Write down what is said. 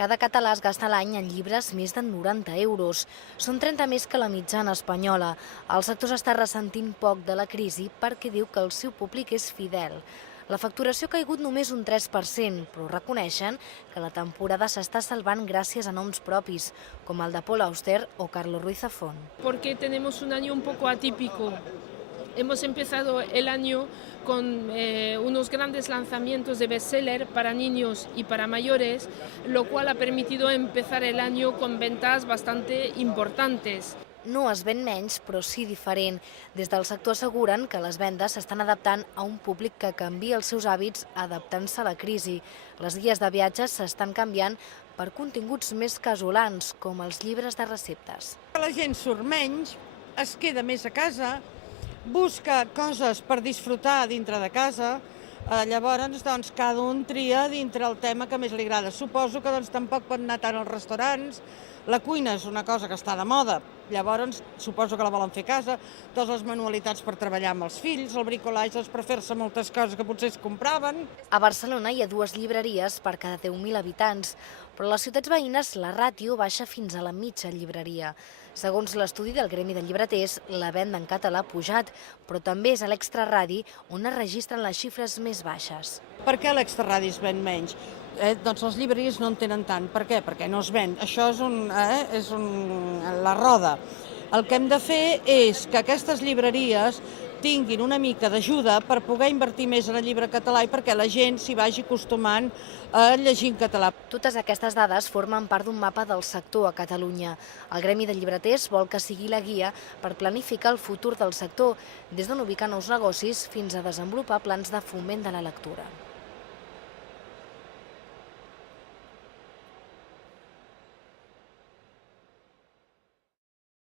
Cada català es gasta a l'any en llibres més de 90 euros. Són 30 més que la mitjana espanyola. El sector s'està ressentint poc de la crisi perquè diu que el seu públic és fidel. La facturació ha caigut només un 3%, però reconeixen que la temporada s'està salvant gràcies a noms propis, com el de Paul Auster o Carlos Ruiz Zafón. Porque tenemos un año un poco atípico. Hemos empezado el año con unos grandes lanzamientos de bestseller para niños y para mayores, lo cual ha permitido empezar el año con ventas bastante importantes. No es ven menys, però sí diferent. Des del sector asseguren que les vendes s'estan adaptant a un públic que canvia els seus hàbits adaptant-se a la crisi. Les guies de viatges s'estan canviant per continguts més casolans, com els llibres de receptes. La gent surt menys, es queda més a casa, busca coses per disfrutar dintre de casa, llavors cada un tria dintre el tema que més li agrada. Suposo que tampoc pot anar tant als restaurants, la cuina és una cosa que està de moda, llavors suposo que la volen fer a casa, totes les manualitats per treballar amb els fills, el bricolatge, per fer-se moltes coses que potser es compraven. A Barcelona hi ha 2 llibreries per cada 10.000 habitants, però a les ciutats veïnes la ràtio baixa fins a la mitja llibreria. Segons l'estudi del Gremi de Llibreters, la venda en català ha pujat, però també és a l'extraradi on es registren les xifres més baixes. Per què l'extraradi es ven menys? Doncs les llibreries no en tenen tant. Per què? Perquè no es ven. Això és la roda. El que hem de fer és que aquestes llibreries tinguin una mica d'ajuda per poder invertir més en el llibre català i perquè la gent s'hi vagi acostumant a llegir en català. Totes aquestes dades formen part d'un mapa del sector a Catalunya. El Gremi de Llibreters vol que sigui la guia per planificar el futur del sector, des d'on ubicar nous negocis fins a desenvolupar plans de foment de la lectura.